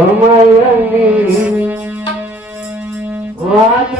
સમયની વાત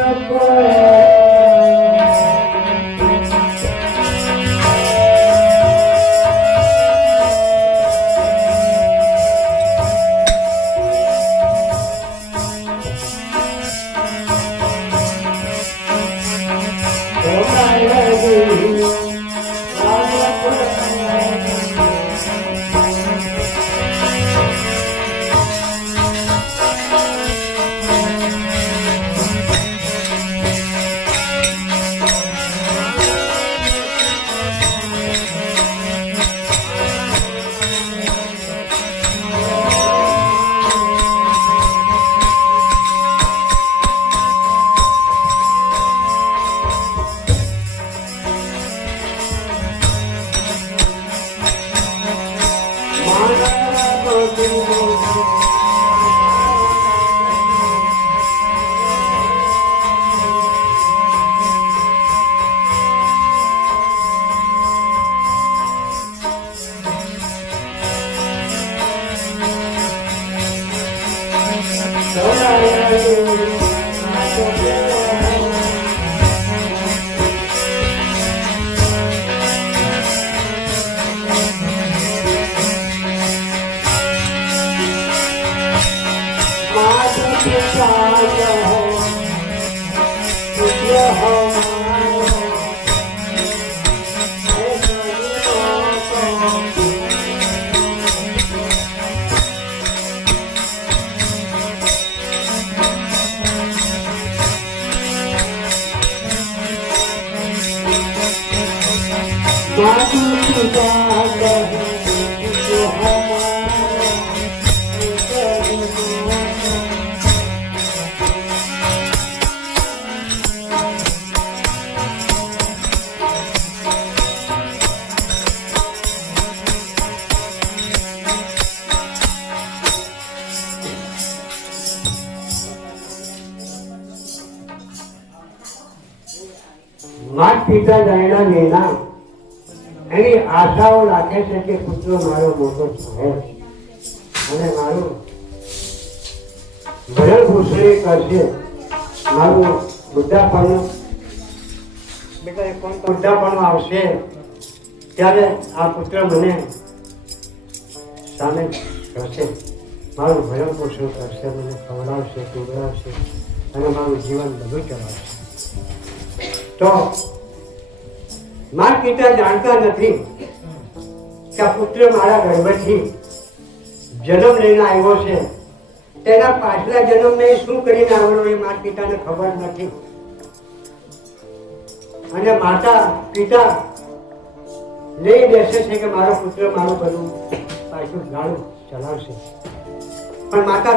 માત પિતા જાણ્યા વિના એની આશાઓ રાખે છે કે પુત્ર મારો મોટો થાય અને મારું ભરણ ભૂષણ કરશે, મારું બુદ્ધાપણું આવશે ત્યારે આ પુત્ર મને સામે કરશે, મારું ભરણ પોષણ કરશે, મને ખવડાવશે, પીવડાવશે અને મારું જીવન બધું ચલાવશે. તો માતા પિતા જાણતા નથી કે આ પુત્ર મારા ગર્ભથી જન્મ લઈને આવ્યો છે, તેના પાછલા જન્મને શું કરીને આવ્યો એ માતા પિતાને ખબર નથી. અને માતા પિતા લઈ બેસે છે કે મારો પુત્ર મારું બધું પાછું ગાળું ચલાવશે, પણ માતા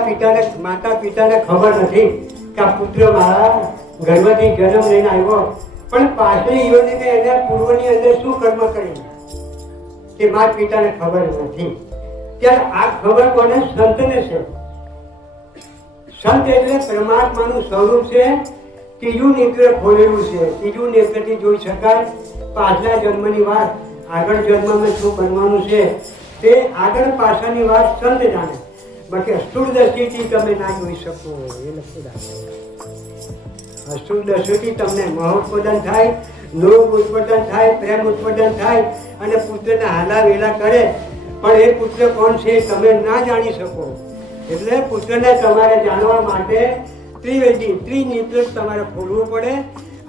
પિતાને ખબર નથી કે આ પુત્ર મારા ગર્ભથી જન્મ લઈને આવ્યો, પણ પાછલી યોનિને એના પૂર્વની અંદર શું કર્મ કર્યું તે માતા પિતાને ખબર નથી. ત્યારે આ ખબર કોને? સંતને છે. સંત એટલે પરમાત્માનું સ્વરૂપ છે, ત્રીજું નેત્ર ખોલેલું છે, ત્રીજું નેત્રથી જોઈ શકાય પાછલા જન્મની વાત, આગળ જન્મમાં શું બનવાનું છે તે આગળ પાછળની વાત સંત જાણે, બાકી અષ્ટુર દ્રષ્ટિથી તમે ના જોઈ શકો. એ લખી રાખો. અષ્ટુર દ્રષ્ટિથી તમને મોહ ઉત્પાદન થાય, લોભ ઉત્પાદન થાય, પ્રેમ ઉત્પાદન થાય અને પુત્રને હાલા વેલા કરે, પણ એ પુત્ર કોણ છે તમે ના જાણી શકો. એટલે પુત્રને તમારે જાણવા માટે ત્રિનેત્ર તમારે ખોલવું પડે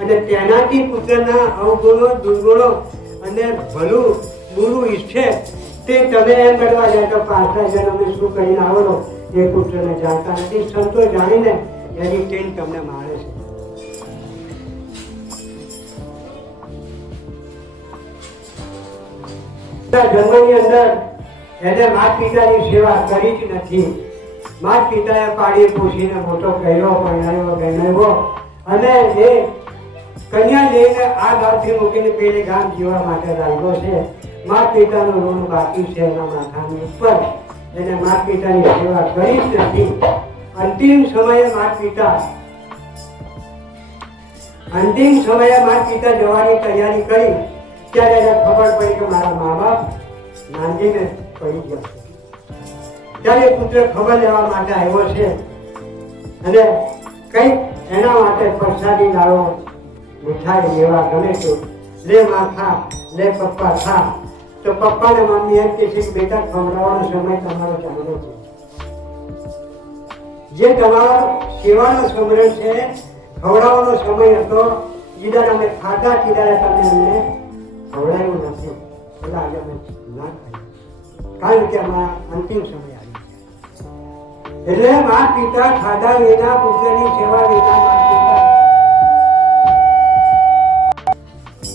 અને તેનાથી પુત્રના અવગુણો, દુર્ગુણો અને ભલું બુરું ઈચ્છે તે તમે એમ કરવા જાય તો પાછલા જન્મે શું કરીને આવેલો એ પુત્રને જાણતા નથી. સંતો જાણીને એની ટ્રેન તમને મારે છે. જન્મની અંદર એને માતા પિતાની સેવા કરી જ નથી. માતા પિતાએ પાડી પૂછીને મોટો કર્યો, ગણાવ્યો અને એ કન્યા લઈને આ ગામથી મૂકીને પેલે ગામ જીવવા માટે લાગ્યો છે. માતા પિતાનું ઋણ બાકી છે એના માથાની ઉપર. એને માતા પિતાની સેવા કરી જ નથી. અંતિમ સમયે માતા પિતા જવાની તૈયારી કરી ત્યારે એને ખબર પડી કે મારા મા બાપ નાંદીને પડી ગયા છે. ત્યારે પુત્ર ખબર લેવા માટે આવ્યો છે અને કંઈક એના માટે પ્રસાદી લાવો, મીઠાઈ લેવા ગમે તો લે માથા લે પપ્પા ખા. તો પપ્પાને મમ્મી એમ કહે છે કે બેટા ખવડાવવાનો સમય તમારો ચાલુ છે, જે તમારો સેવાનો સમય છે, ખવડાવવાનો સમય હતો, કીધા અમે ખાધા કીધા તમે અમને ખવડાવ્યું નથી, એટલે આજે અમે ના ખાઈએ કારણ કે અમારા અંતિમ સમય આવી છે. એટલે માતા પિતા ખાધા વિના પુત્રની સેવા વિના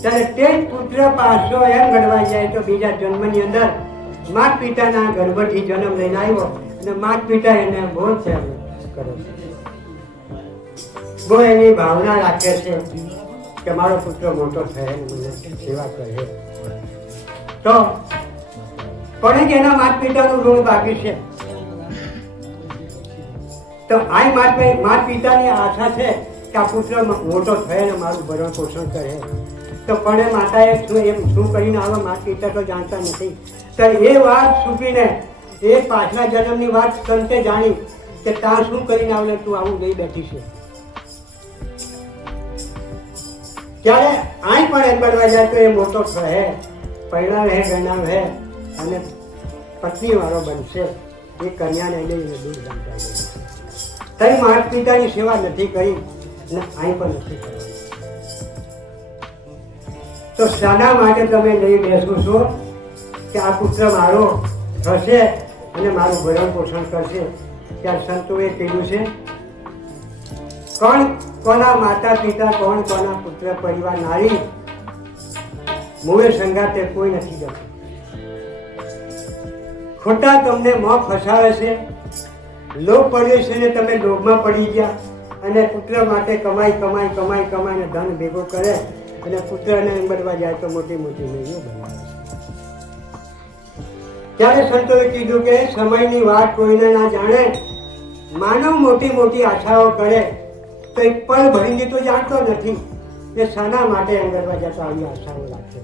ત્યારે તે જ પુત્ર પાછો એમ ગણવાઈ જાય તો બીજા જન્મની અંદર માતા પિતાના ગર્ભથી જન્મ લઈને આવ્યો અને માતા પિતા એને બહુ સેવા કરે છે, બહુ એની ભાવના રાખે છે કે મારો પુત્ર મોટો થાય મને સેવા કરે. તો પણ જ એના માતા પિતાનું ઋણ બાકી છે. તો આ માતા પિતાની આશા છે કે આ પુત્ર મોટો થાય ને મારું ભરણ પોષણ કરે. તો પણ એ માતાએ શું કરીને આવે માતા પિતા તો જાણતા નથી. તો એ વાત છૂપીને એ પાછલા જન્મની વાત સંતે જાણી કે ત્યાં શું કરીને આવે તું આવું લઈ બેઠી છે. ત્યારે આઈ પણ એમ બનવા જાય તો એ મોટો થશે, પરિણામ હે ગણાવ હે અને પત્ની વાળો બનશે. એ કન્યાને લઈને દૂર જમતા તઈ માતા પિતાની સેવા નથી કરી અને આઈ પણ નથી કરવાની. તો શાના માટે તમે લઈ બેસો છો કે આ પુત્ર મારો થશે અને મારું ભરણ પોષણ કરશે. ત્યારે સંતોએ કીધું છે કોણ કોના માતા પિતા, કોણ કોના પુત્ર પરિવાર નારી મૂળે સંગાતે કોઈ નથી જતું. ખોટા તમને મોં ફસાવે છે, લોભ પડ્યો છે ને તમે લોભમાં પડી ગયા અને પુત્ર માટે કમાઈને ધન ભેગો કરે અને પુત્રને બનવા જાય તો મોટી મોટી મેળીઓ બનાવે છે. ત્યારે સંતોએ કીધું કે સમયની વાત કોઈને ના જાણે, માનવ મોટી મોટી આશાઓ કરે તો એક પળ ભરીને તો જાણતો નથી કે શાના માટે અંગરવા જતા આવી આશાઓ રાખે.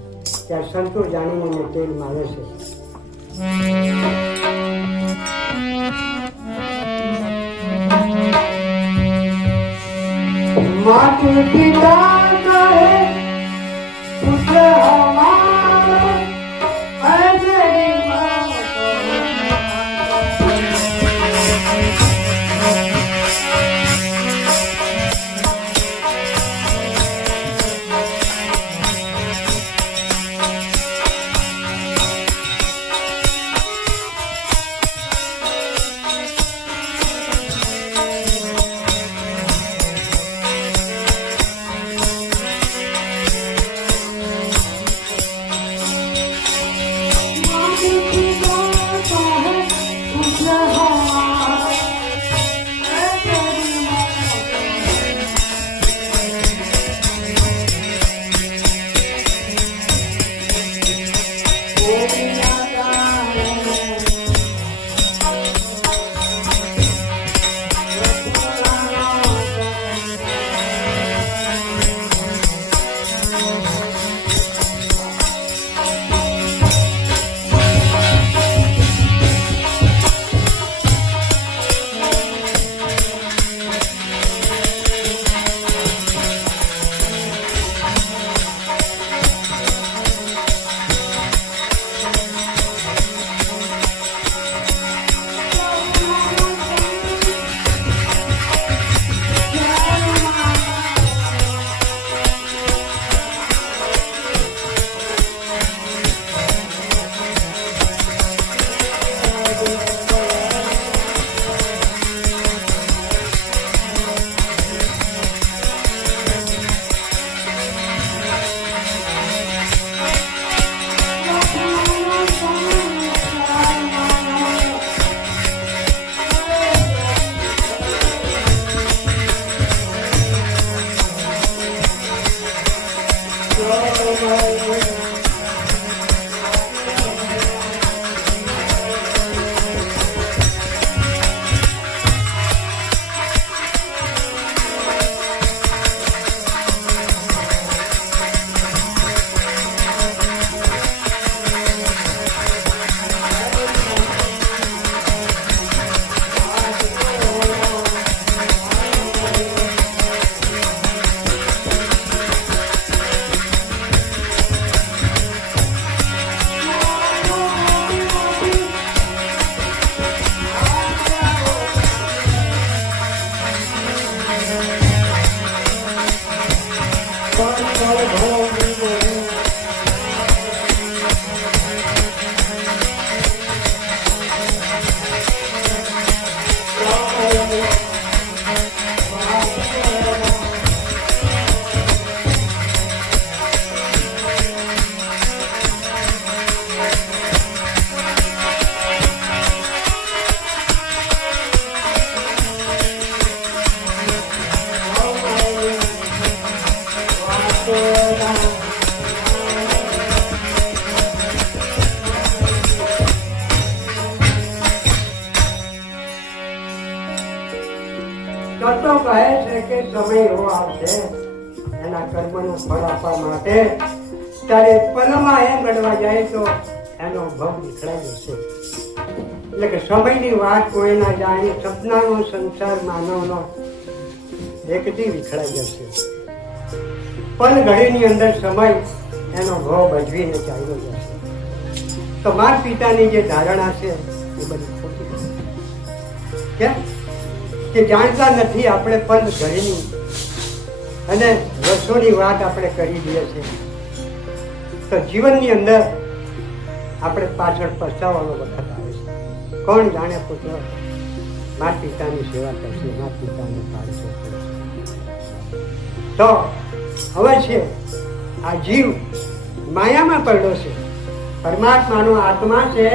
ત્યારે સંતો જાણીને તેલ મારે છે. માતા પિતા કહે પુત્ર હમારો અજય એટલે કે સમય એવો આવશે એના કર્મનું ફળ આપવા માટે, ત્યારે પલમાં એમ ગણવા જાય તો એનો ભવ નીકળાઈ જશે. એટલે કે સમયની વાત કોઈ ના જાણે, સપનાનો સંસાર માનવનો એકથી વિખરાઈ જશે. પલ ઘડીની અંદર સમય એનો ભાવ ભજવીને ચાલ્યો જશે. તો માતા પિતાની જે ધારણા છે એ બધી ખોટી છે. કેમ કે જાણતા નથી આપણે પલ ઘડીની અને વર્ષોની વાત આપણે કરી દઈએ છીએ. તો જીવનની અંદર આપણે પાછળ પછતાવાનો વખત આવે છે. કોણ જાણે પુત્ર માતા પિતાની સેવા કરશે, માતા પિતાને પાળશે. તો હવે છે આ જીવ માયામાં પડ્યો છે. પરમાત્માનો આત્મા છે,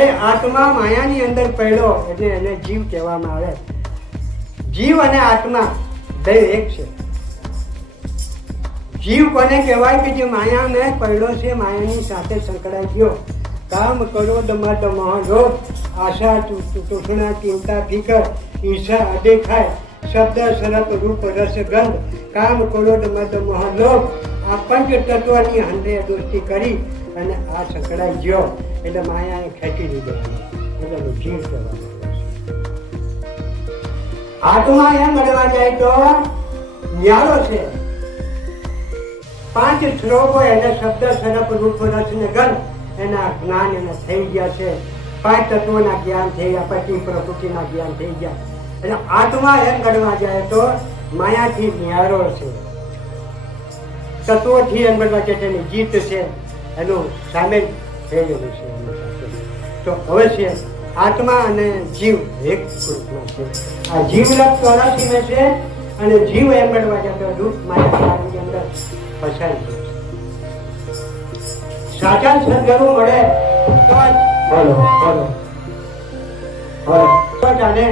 એ આત્મા માયાની અંદર પડ્યો એટલે એને જીવ કહેવામાં આવે. જીવ અને આત્મા બે એક છે. જીવ કોને કહેવાય કે જે માયાને પડ્યો છે, માયાની સાથે સંકળાઈ ગયો. કામ ક્રોધ મદ મોહ લોભ, આશા તૃષ્ણા ચિંતા ફિકર, ઈર્ષા અદેખાય, શબ્દ શરત રૂપ રસ ગંધ, કામ ક્રોધ મદ મોહ લોભ, આ પંચ તત્વની હંડે દોસ્તી કરી અને આ સંકળાઈ ગયો એટલે માયાએ ખેંચી લીધો. એટલે જીવ કહેવામાં આવે છે. આત્મા એમ ગણવા જાય તો ન્યારો છે. 5 શ્લોકો એને શબ્દ શરપ રૂપ રસ ને ગંધ એના જ્ઞાન એને થઈ ગયા છે. 5 તત્વોના જ્ઞાન થઈ ગયા, પછી પ્રકૃતિના જ્ઞાન થઈ ગયા. એટલે આત્મા એમ ગણવા જાય તો માયાથી ન્યારો છે. તત્વોથી એમ ગણવા જાય તેની જીત છે, એનું સામેલ થયેલું છે એની સાથે. તો હવે છે આત્મા અને જીવ એક ગ્રુપમાં છે. આ જીવરસ 84 છે અને જીવ એમ ગણવા જાય તો રૂપ માયાની અંદર ફસાઈ ગયો. સાચા સદગુરુ મળે તો બોલો બોલો બોલો તો જાણે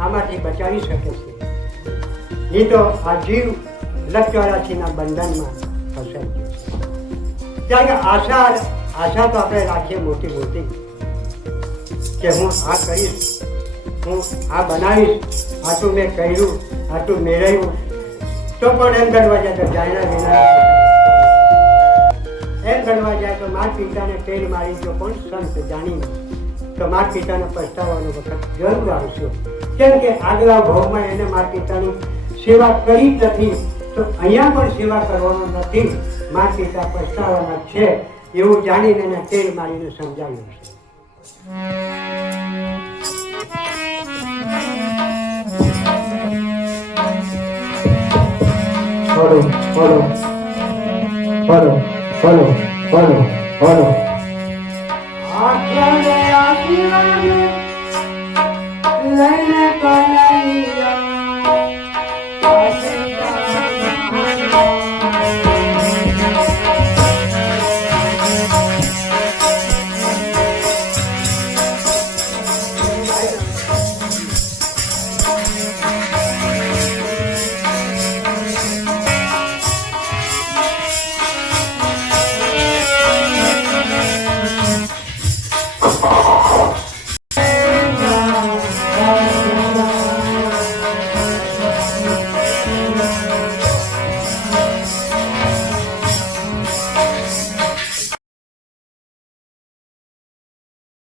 આમાંથી બચાવી શકે છે. નહીં તો આ જીવ 84 ના બંધનમાં ફસાઈ ગયો. કારણ કે આશા તો આપણે રાખીએ મોટી મોટી કે હું આ કરીશ, હું આ બનાવીશ, આટલું મેં કર્યું, આટલું મેળવ્યું, તો પણ એમ ગણવા જાય તો જાયના વિના એમ ગણવા જાય તો માતા પિતાને તેલ મારી જો પણ સંત જાણીને તો માતા પિતાને પછતાવાનો વખત જરૂર આવશે. કેમ કે આગલા ભાવમાં એને માતા પિતાની સેવા કરી નથી, તો અહીંયા પણ સેવા કરવાનો નથી, માતા પિતા પછતાવાના છે એવું જાણીને એને તેલ મારીને સમજાવ્યું છે. બોલો બોલો બોલો બોલો બોલો બોલો. આખરે આશીર્વાદ લઈને